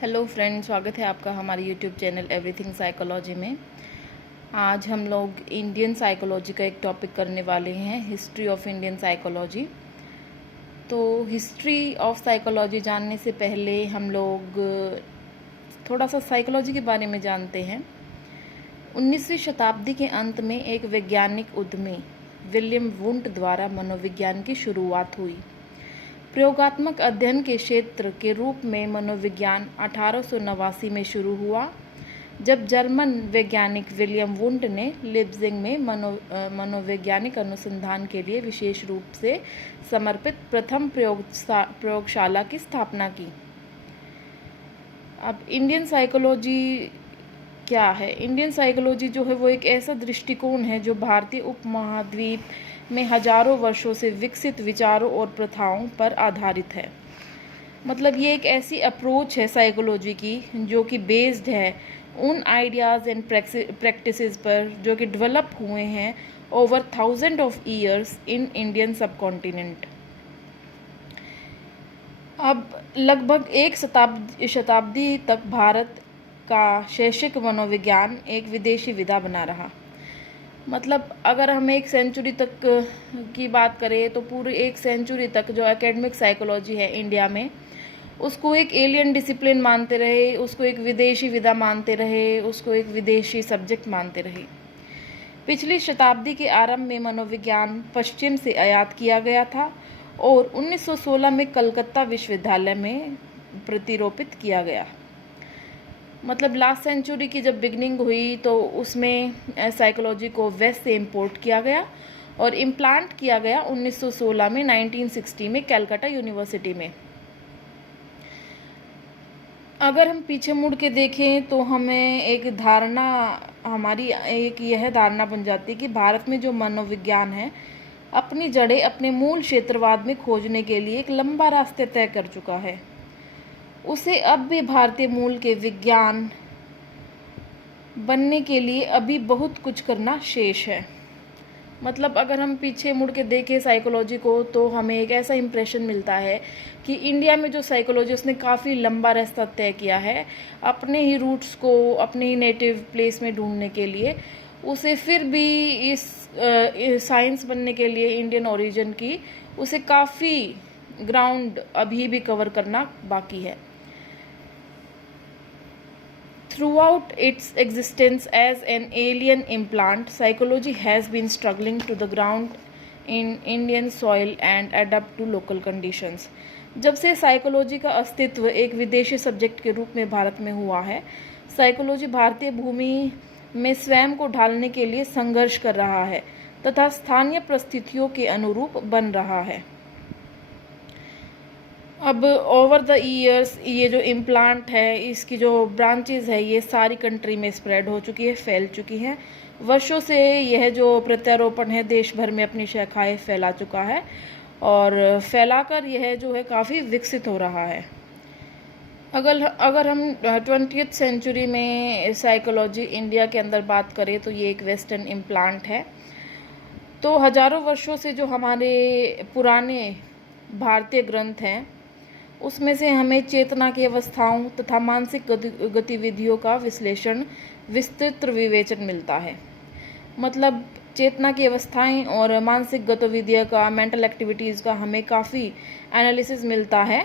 Hello friend, स्वागत है आपका हमारे यूट्यूब चैनल एवरीथिंग साइकोलॉजी में। आज हम लोग इंडियन साइकोलॉजी का एक टॉपिक करने वाले हैं, हिस्ट्री ऑफ इंडियन साइकोलॉजी। तो हिस्ट्री ऑफ साइकोलॉजी जानने से पहले हम लोग थोड़ा सा साइकोलॉजी के बारे में जानते हैं। 19वीं शताब्दी के अंत में एक वैज्ञानिक उद्यमी विलियम वुंट द्वारा मनोविज्ञान की शुरुआत हुई। प्रयोगात्मक अध्ययन के क्षेत्र के रूप में मनोविज्ञान 1889 में शुरू हुआ, जब जर्मन वैज्ञानिक विलियम वुंट ने लिप्जिंग में मनोवैज्ञानिक अनुसंधान के लिए विशेष रूप से समर्पित प्रथम प्रयोगशाला की स्थापना की। अब इंडियन साइकोलॉजी क्या है? इंडियन साइकोलॉजी जो है वो एक ऐसा दृष्टिकोण है जो भारतीय उपमहाद्वीप में हजारों वर्षों से विकसित विचारों और प्रथाओं पर आधारित है। मतलब ये एक ऐसी अप्रोच है साइकोलॉजी की जो कि बेस्ड है उन आइडियाज़ एंड प्रैक्टिसेस पर जो कि डेवलप हुए हैं over thousand of years in Indian subcontinent. अब लगभग एक शताब्दी तक भारत का शैक्षिक मनोविज्ञान एक विदेशी विधा बना रहा। मतलब अगर हम एक सेंचुरी तक की बात करें तो पूरी एक सेंचुरी तक जो एकेडमिक साइकोलॉजी है इंडिया में, उसको एक एलियन डिसिप्लिन मानते रहे, उसको एक विदेशी विधा मानते रहे, उसको एक विदेशी सब्जेक्ट मानते रहे। पिछली शताब्दी के आरंभ में मनोविज्ञान पश्चिम से आयात किया गया था और 1916 में कलकत्ता विश्वविद्यालय में प्रतिरोपित किया गया। मतलब लास्ट सेंचुरी की जब बिगनिंग हुई तो उसमें साइकोलॉजी को वेस्ट से इंपोर्ट किया गया और इम्प्लांट किया गया 1916 में 1960 में कलकत्ता यूनिवर्सिटी में। अगर हम पीछे मुड़ के देखें तो हमें एक धारणा, हमारी एक यह धारणा बन जाती है कि भारत में जो मनोविज्ञान है अपनी जड़ें अपने मूल क्षेत्रवाद में खोजने के लिए एक लंबा रास्ते तय कर चुका है। उसे अब भी भारतीय मूल के विज्ञान बनने के लिए अभी बहुत कुछ करना शेष है। मतलब अगर हम पीछे मुड़ के देखें साइकोलॉजी को तो हमें एक ऐसा इम्प्रेशन मिलता है कि इंडिया में जो साइकोलॉजी उसने काफ़ी लंबा रास्ता तय किया है अपने ही रूट्स को अपने ही नेटिव प्लेस में ढूंढने के लिए। उसे फिर भी इस साइंस बनने के लिए इंडियन ओरिजिन की उसे काफ़ी ग्राउंड अभी भी कवर करना बाकी है। Throughout its existence as an alien implant, psychology has been struggling to the ground in Indian soil and adapt to local conditions. जब से साइकोलॉजी का अस्तित्व एक विदेशी सब्जेक्ट के रूप में भारत में हुआ है, साइकोलॉजी भारतीय भूमि में स्वयं को ढालने के लिए संघर्ष कर रहा है तथा स्थानीय परिस्थितियों के अनुरूप बन रहा है। अब ओवर द ईयर्स ये जो इम्प्लांट है, इसकी जो ब्रांचेस है ये सारी कंट्री में स्प्रेड हो चुकी है, फैल चुकी हैं। वर्षों से यह जो प्रत्यारोपण है देश भर में अपनी शाखाएं फैला चुका है और फैलाकर यह जो है काफ़ी विकसित हो रहा है। अगर हम 20th सेंचुरी में साइकोलॉजी इंडिया के अंदर बात करें तो ये एक वेस्टर्न इम्प्लांट है। तो हजारों वर्षों से जो हमारे पुराने भारतीय ग्रंथ हैं उसमें से हमें चेतना की अवस्थाओं तथा मानसिक गतिविधियों का विश्लेषण, विस्तृत विवेचन मिलता है। मतलब चेतना की अवस्थाएं और मानसिक गतिविधियों का, मेंटल एक्टिविटीज़ का हमें काफ़ी एनालिसिस मिलता है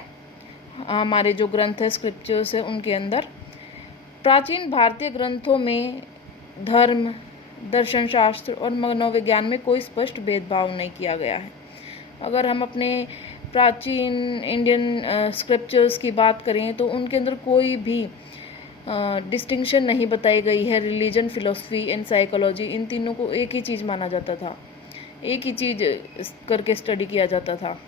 हमारे जो ग्रंथ है, स्क्रिप्चर्स है उनके अंदर। प्राचीन भारतीय ग्रंथों में धर्म, दर्शन शास्त्र और मनोविज्ञान में कोई स्पष्ट भेदभाव नहीं किया गया है। अगर हम अपने प्राचीन इंडियन स्क्रिप्चर्स की बात करें तो उनके अंदर कोई भी डिस्टिंक्शन नहीं बताई गई है। रिलीजन, फिलोसफी एंड साइकोलॉजी, इन तीनों को एक ही चीज़ माना जाता था, एक ही चीज़ करके स्टडी किया जाता था।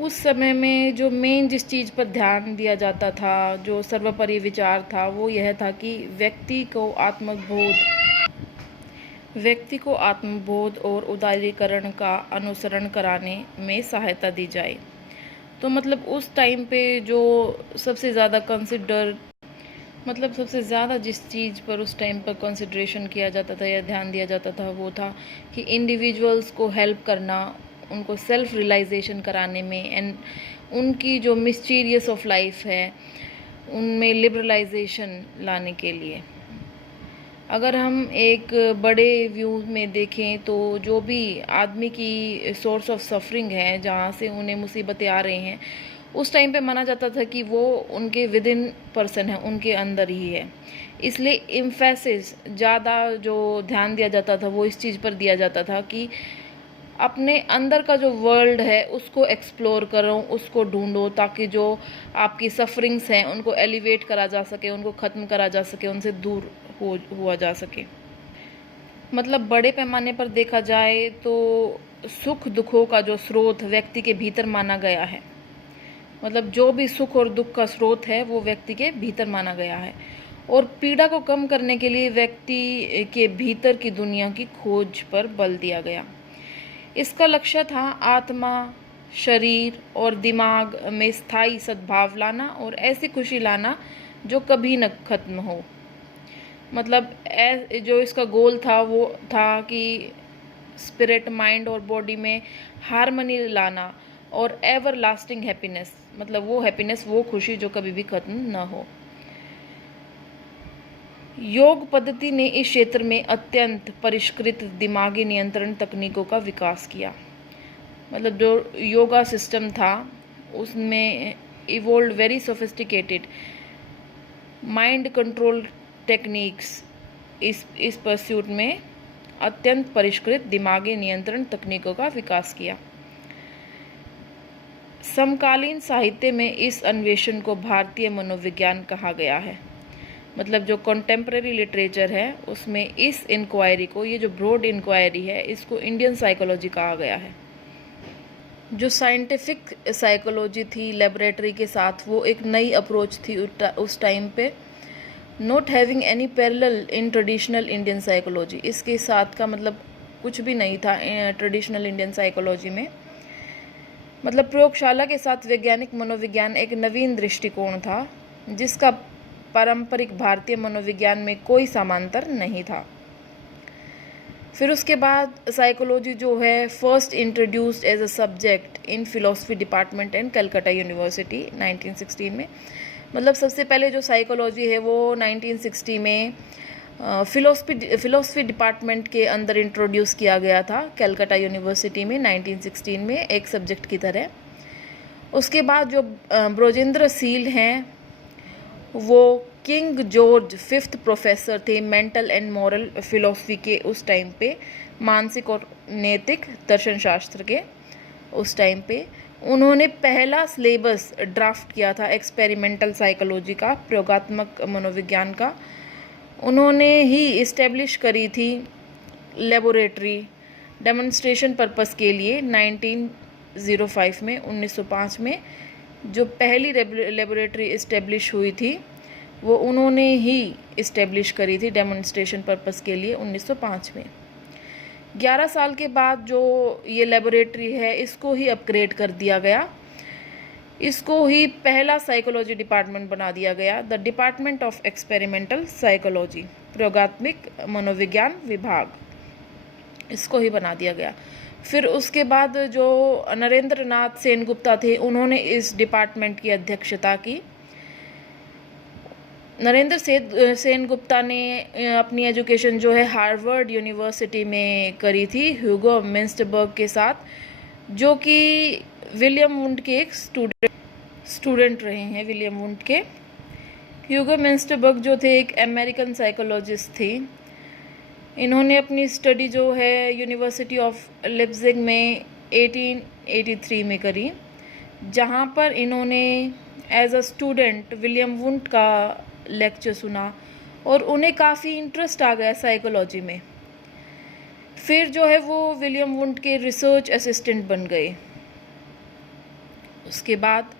उस समय में जो मेन जिस चीज़ पर ध्यान दिया जाता था, जो सर्वोपरि विचार था, वो यह था कि व्यक्ति को आत्मबोध और उदारीकरण का अनुसरण कराने में सहायता दी जाए। तो मतलब उस टाइम पे जो सबसे ज़्यादा जिस चीज़ पर उस टाइम पर कंसिडरेशन किया जाता था या ध्यान दिया जाता था वो था कि इंडिविजुअल्स को हेल्प करना, उनको सेल्फ रियलाइजेशन कराने में एंड उनकी जो मिस्टीरियस ऑफ लाइफ है उनमें लिबरलाइजेशन लाने के लिए। अगर हम एक बड़े व्यू में देखें तो जो भी आदमी की सोर्स ऑफ सफरिंग है, जहाँ से उन्हें मुसीबतें आ रही हैं, उस टाइम पे माना जाता था कि वो उनके विद इन पर्सन है, उनके अंदर ही है। इसलिए इम्फेसिस ज़्यादा जो ध्यान दिया जाता था वो इस चीज़ पर दिया जाता था कि अपने अंदर का जो वर्ल्ड है उसको एक्सप्लोर करो, उसको ढूंढो, ताकि जो आपकी सफरिंग्स हैं उनको एलिवेट करा जा सके, उनको ख़त्म करा जा सके, उनसे दूर हुआ जा सके। मतलब बड़े पैमाने पर देखा जाए तो सुख दुखों का जो स्रोत व्यक्ति के भीतर माना गया है, मतलब जो भी सुख और दुख का स्रोत है वो व्यक्ति के भीतर माना गया है, और पीड़ा को कम करने के लिए व्यक्ति के भीतर की दुनिया की खोज पर बल दिया गया। इसका लक्ष्य था आत्मा, शरीर और दिमाग में स्थायी सद्भाव लाना और ऐसी खुशी लाना जो कभी न खत्म हो। मतलब जो इसका गोल था वो था कि स्पिरिट, माइंड और बॉडी में हार्मनी लाना और एवर लास्टिंग हैप्पीनेस, मतलब वो हैप्पीनेस, वो खुशी जो कभी भी खत्म न हो। योग पद्धति ने इस क्षेत्र में अत्यंत परिष्कृत दिमागी नियंत्रण तकनीकों का विकास किया। मतलब जो योगा सिस्टम था उसमें evolve very sophisticated mind control techniques. इस परस्यूट में अत्यंत परिष्कृत दिमागी नियंत्रण तकनीकों का विकास किया। समकालीन साहित्य में इस अन्वेषण को भारतीय मनोविज्ञान कहा गया है। मतलब जो कंटेम्प्रेरी लिटरेचर है उसमें इस इंक्वायरी को, ये जो ब्रॉड इंक्वायरी है, इसको इंडियन साइकोलॉजी कहा गया है। जो साइंटिफिक साइकोलॉजी थी लेबोरेटरी के साथ, वो एक नई अप्रोच थी उस टाइम पे, not having any parallel in traditional Indian psychology. इसके साथ का मतलब कुछ भी नहीं था ट्रेडिशनल इंडियन साइकोलॉजी में। मतलब प्रयोगशाला के साथ वैज्ञानिक मनोविज्ञान एक नवीन दृष्टिकोण था जिसका पारंपरिक भारतीय मनोविज्ञान में कोई समांतर नहीं था। फिर उसके बाद साइकोलॉजी जो है first introduced as a subject in philosophy department in Calcutta university 1916 में। मतलब सबसे पहले जो साइकोलॉजी है वो 1960 में फिलोसफी डिपार्टमेंट के अंदर इंट्रोड्यूस किया गया था कलकत्ता यूनिवर्सिटी में 1916 में, एक सब्जेक्ट की तरह। उसके बाद जो ब्रोजेंद्र सील हैं वो किंग जॉर्ज फिफ्थ प्रोफेसर थे मेंटल एंड मॉरल फिलोसफी के उस टाइम पे, मानसिक और नैतिक दर्शन शास्त्र के उस टाइम पे। उन्होंने पहला सिलेबस ड्राफ्ट किया था एक्सपेरिमेंटल साइकोलॉजी का, प्रयोगात्मक मनोविज्ञान का। उन्होंने ही इस्टेब्लिश करी थी लेबोरेटरी डेमोन्स्ट्रेशन पर्पस के लिए 1905 में, 1905 में जो पहली लेबोरेटरी इस्टेब्लिश हुई थी वो उन्होंने ही इस्टेब्लिश करी थी डेमोन्स्ट्रेशन पर्पस के लिए 1905 में। 11 साल के बाद जो ये लेबोरेटरी है इसको ही अपग्रेड कर दिया गया, इसको ही पहला साइकोलॉजी डिपार्टमेंट बना दिया गया, the department of experimental psychology, प्रयोगात्मक मनोविज्ञान विभाग, इसको ही बना दिया गया। फिर उसके बाद जो नरेंद्र नाथ सेनगुप्ता थे उन्होंने इस डिपार्टमेंट की अध्यक्षता की। नरेंद्र सेनगुप्ता ने अपनी एजुकेशन जो है हार्वर्ड यूनिवर्सिटी में करी थी ह्यूगो मिन्स्टरबर्ग के साथ, जो कि विलियम वुंड के एक स्टूडेंट रहे हैं। विलियम वुंड के ह्यूगो मिन्स्टरबर्ग जो थे एक अमेरिकन साइकोलॉजिस्ट थे। इन्होंने अपनी स्टडी जो है यूनिवर्सिटी ऑफ लिप्जिग में 1883 में करी, जहाँ पर इन्होंने as a student William Wundt का लेक्चर सुना और उन्हें काफ़ी इंटरेस्ट आ गया साइकोलॉजी में। फिर जो है वो विलियम वुंड के रिसर्च असिस्टेंट बन गए। उसके बाद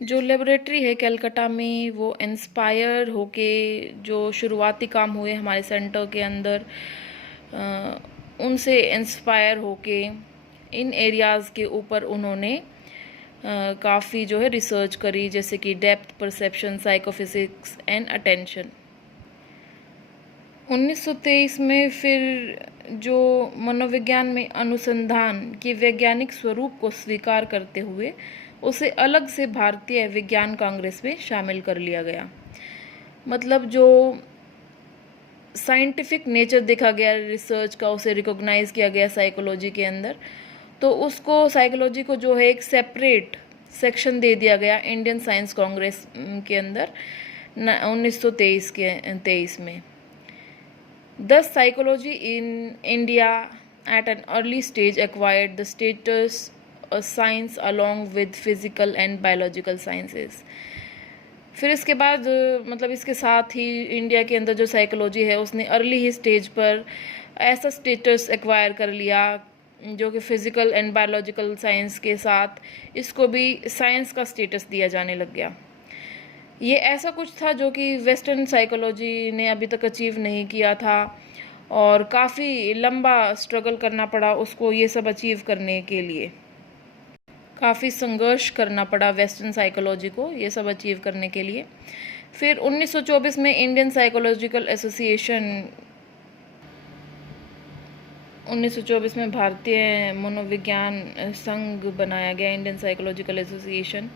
जो लेबोरेटरी है कलकत्ता में वो इंस्पायर होके जो शुरुआती काम हुए हमारे सेंटर के अंदर, उनसे इंस्पायर होके इन एरियाज़ के ऊपर उन्होंने काफ़ी जो है रिसर्च करी, जैसे कि depth perception, psychophysics and attention. 1923 में फिर जो मनोविज्ञान में अनुसंधान के वैज्ञानिक स्वरूप को स्वीकार करते हुए उसे अलग से भारतीय विज्ञान कांग्रेस में शामिल कर लिया गया। मतलब जो साइंटिफिक नेचर देखा गया रिसर्च का, उसे रिकॉग्नाइज किया गया साइकोलॉजी के अंदर, तो उसको साइकोलॉजी को जो है एक सेपरेट सेक्शन दे दिया गया इंडियन साइंस कांग्रेस के अंदर 1923 में। Thus, psychology in India at an early stage acquired the status of science along with physical and biological sciences. फिर इसके बाद मतलब इसके साथ ही इंडिया के अंदर जो साइकोलॉजी है उसने अर्ली ही स्टेज पर ऐसा स्टेटस एक्वायर कर लिया जो कि फिज़िकल एंड बायोलॉजिकल साइंस के साथ इसको भी साइंस का स्टेटस दिया जाने लग गया। ये ऐसा कुछ था जो कि वेस्टर्न साइकोलॉजी ने अभी तक अचीव नहीं किया था और काफ़ी लंबा स्ट्रगल करना पड़ा उसको ये सब अचीव करने के लिए। काफ़ी संघर्ष करना पड़ा वेस्टर्न साइकोलॉजी को ये सब अचीव करने के लिए। फिर 1924 में इंडियन साइकोलॉजिकल एसोसिएशन 1924 में भारतीय मनोविज्ञान संघ बनाया गया, इंडियन साइकोलॉजिकल एसोसिएशन।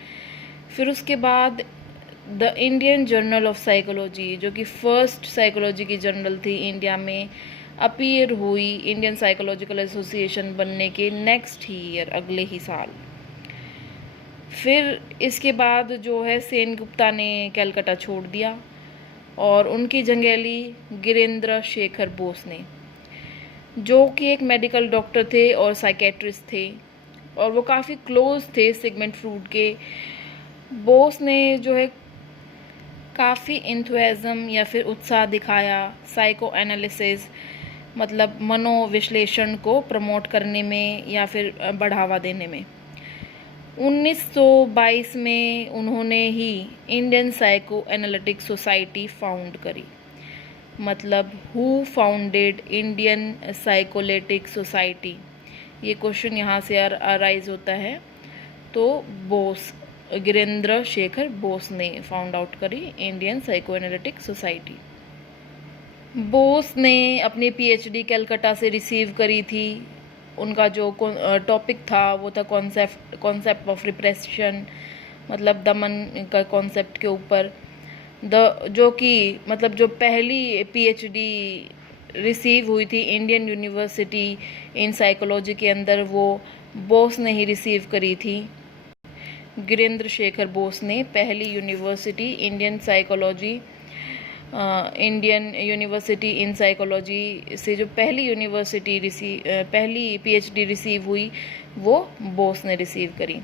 फिर उसके बाद the Indian journal of psychology, जो कि फर्स्ट साइकोलॉजी की जर्नल थी इंडिया में, अपीयर हुई इंडियन साइकोलॉजिकल एसोसिएशन बनने के नेक्स्ट ही ईयर, अगले ही साल। फिर इसके बाद जो है सेन गुप्ता ने कलकत्ता छोड़ दिया और उनकी जगह ली गिरिंद्र शेखर बोस ने, जो कि एक मेडिकल डॉक्टर थे और साइकेट्रिस्ट थे और वो काफ़ी क्लोज थे सिगमंड फ्रूड के। बोस ने जो है काफ़ी इंथुएज़म या फिर उत्साह दिखाया साइको एनालिसिस, मतलब मनोविश्लेषण को प्रमोट करने में या फिर बढ़ावा देने में। 1922 में उन्होंने ही Indian psycho analytic society found करी। मतलब who founded Indian psychoanalytic society, ये क्वेश्चन यहाँ से अराइज होता है। तो बोस, गिरिंद्र शेखर बोस ने फाउंड आउट करी Indian psycho analytic society. Bose ने अपनी पीएचडी कलकत्ता से रिसीव करी थी। उनका जो टॉपिक था वो था कॉन्सेप्ट ऑफ रिप्रेशन, मतलब दमन का कॉन्सेप्ट के ऊपर। जो कि मतलब जो पहली पीएचडी रिसीव हुई थी इंडियन यूनिवर्सिटी इन साइकोलॉजी के अंदर, वो बोस ने ही रिसीव करी थी। गिरिंद्र शेखर बोस ने पहली university Indian university in psychology से जो पहली पीएचडी रिसीव हुई वो बोस ने रिसीव करी।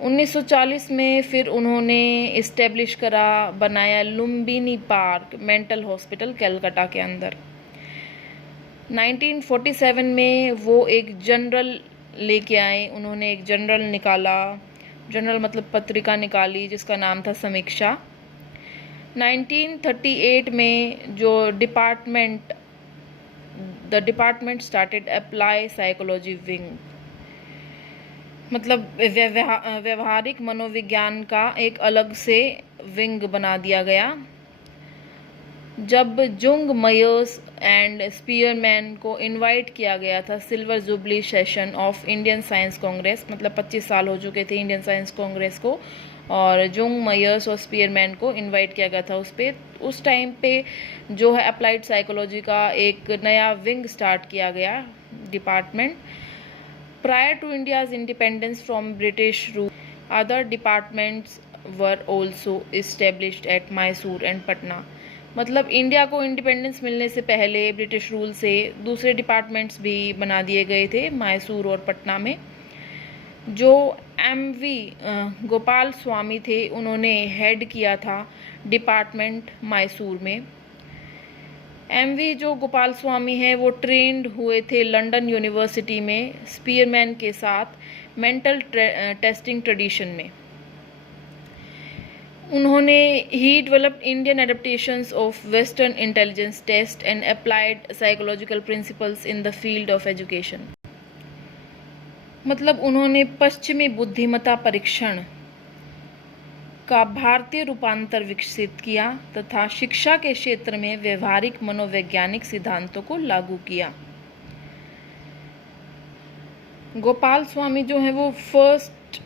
1940 में फिर उन्होंने इस्टेब्लिश बनाया Lumbini park mental hospital Calcutta के अंदर। 1947 में वो एक जर्नल लेके आए, उन्होंने एक जर्नल निकाला, जर्नल मतलब पत्रिका निकाली जिसका नाम था समीक्षा। 1938 में जो the department started apply psychology wing, मतलब व्यवहारिक मनोविज्ञान का एक अलग से विंग बना दिया गया। जब जुंग, मयर्स एंड स्पीयरमैन को इनवाइट किया गया था silver jubilee session of Indian science Congress, मतलब 25 साल हो चुके थे इंडियन साइंस कांग्रेस को, और जुंग, मयर्स और स्पीयरमैन को इनवाइट किया गया था उस टाइम पे जो है अप्लाइड साइकोलॉजी का एक नया विंग स्टार्ट किया गया department. Prior to India's independence from British rule, other departments were also established at Mysore and Patna. मतलब इंडिया को इंडिपेंडेंस मिलने से पहले ब्रिटिश रूल से दूसरे डिपार्टमेंट्स भी बना दिए गए थे मैसूर और पटना में। जो MV गोपाल स्वामी थे उन्होंने हेड किया था डिपार्टमेंट मैसूर में। MV जो गोपाल स्वामी है वो ट्रेंड हुए थे लंदन यूनिवर्सिटी में स्पीयरमैन के साथ मेंटल टेस्टिंग ट्रेडिशन में। उन्होंने ही developed Indian adaptations of western intelligence test and applied psychological principles in the field of education. मतलब उन्होंने पश्चिमी बुद्धिमत्ता परीक्षण का भारतीय रूपांतर विकसित किया तथा शिक्षा के क्षेत्र में व्यवहारिक मनोवैज्ञानिक सिद्धांतों को लागू किया। गोपाल स्वामी जो हैं वो फर्स्ट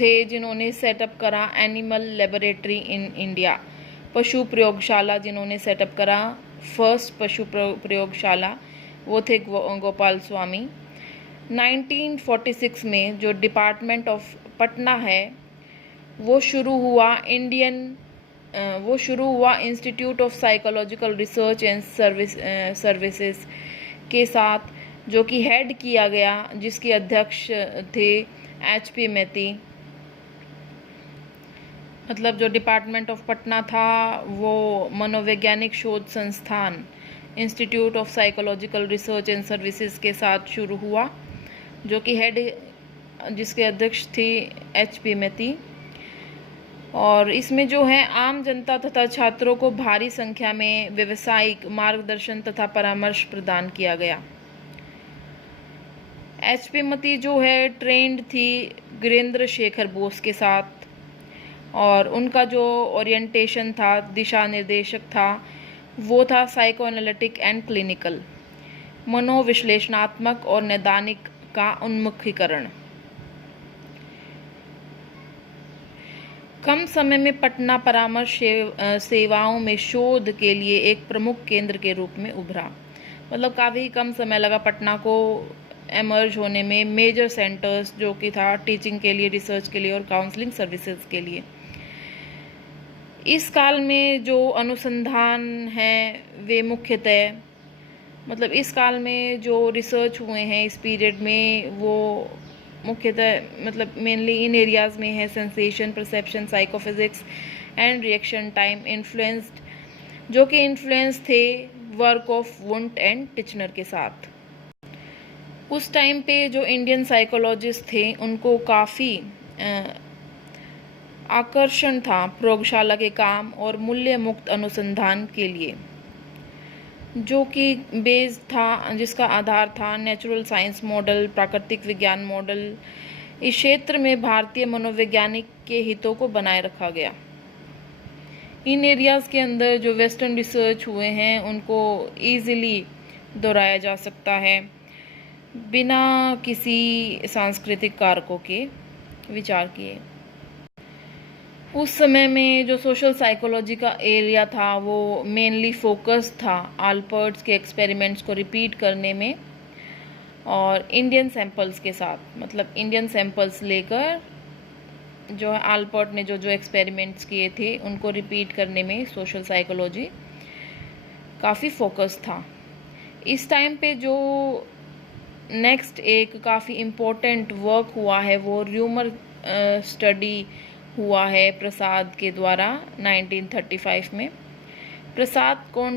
थे जिन्होंने सेटअप करा एनिमल लेबोरेटरी इन इंडिया, पशु प्रयोगशाला जिन्होंने सेटअप करा, फर्स्ट पशु प्रयोगशाला वो थे गोपाल स्वामी। 1946 में जो डिपार्टमेंट ऑफ पटना है वो शुरू हुआ institute of psychological research and services के साथ, जो कि हेड किया गया, जिसके अध्यक्ष थे HP मेहती। मतलब जो डिपार्टमेंट ऑफ पटना था वो मनोवैज्ञानिक शोध संस्थान institute of psychological research and services के साथ शुरू हुआ, जो कि जिसके अध्यक्ष थी HP मेहती। और इसमें जो है आम जनता तथा छात्रों को भारी संख्या में व्यावसायिक मार्गदर्शन तथा परामर्श प्रदान किया गया। HP मेहती जो है ट्रेंड थी गिरिंद्र शेखर बोस के साथ, और उनका जो ओरिएंटेशन था, दिशा निर्देशक था, वो था साइको एनालिटिक एंड क्लिनिकल, मनोविश्लेषणात्मक और नैदानिक का उन्मुखीकरण। कम समय में पटना परामर्श सेवाओं में शोध के लिए एक प्रमुख केंद्र के रूप में उभरा। मतलब काफ़ी कम समय लगा पटना को एमर्ज होने में, मेजर सेंटर्स जो कि था टीचिंग के लिए, रिसर्च के लिए और काउंसलिंग सर्विसेज के लिए। इस काल में जो अनुसंधान हैं वे मुख्यतः, मतलब इस काल में जो रिसर्च हुए हैं इस पीरियड में, वो मुख्यतः मतलब मेनली इन एरियाज़ में है: sensation, perception, psychophysics and reaction time influenced, जो कि इन्फ्लुएंस थे work of Wundt and Titchener के साथ। उस टाइम पे जो इंडियन साइकोलॉजिस्ट थे उनको काफ़ी आकर्षण था प्रयोगशाला के काम और मूल्य मुक्त अनुसंधान के लिए, जो कि बेस था, जिसका आधार था नेचुरल साइंस मॉडल, प्राकृतिक विज्ञान मॉडल। इस क्षेत्र में भारतीय मनोवैज्ञानिक के हितों को बनाए रखा गया। इन एरियाज़ के अंदर जो वेस्टर्न रिसर्च हुए हैं उनको ईजिली दोहराया जा सकता है बिना किसी सांस्कृतिक कारकों के विचार किए। उस समय में जो सोशल साइकोलॉजी का एरिया था वो मेनली फोकस था आल्पर्ट्स के एक्सपेरिमेंट्स को रिपीट करने में, और इंडियन सैंपल्स के साथ, मतलब इंडियन सैंपल्स लेकर जो है आल्पर्ट ने जो जो एक्सपेरिमेंट्स किए थे उनको रिपीट करने में सोशल साइकोलॉजी काफ़ी फोकस था। इस टाइम पे जो नेक्स्ट एक काफ़ी इम्पोर्टेंट वर्क हुआ है वो र्यूमर स्टडी हुआ है प्रसाद के द्वारा 1935 में। प्रसाद कौन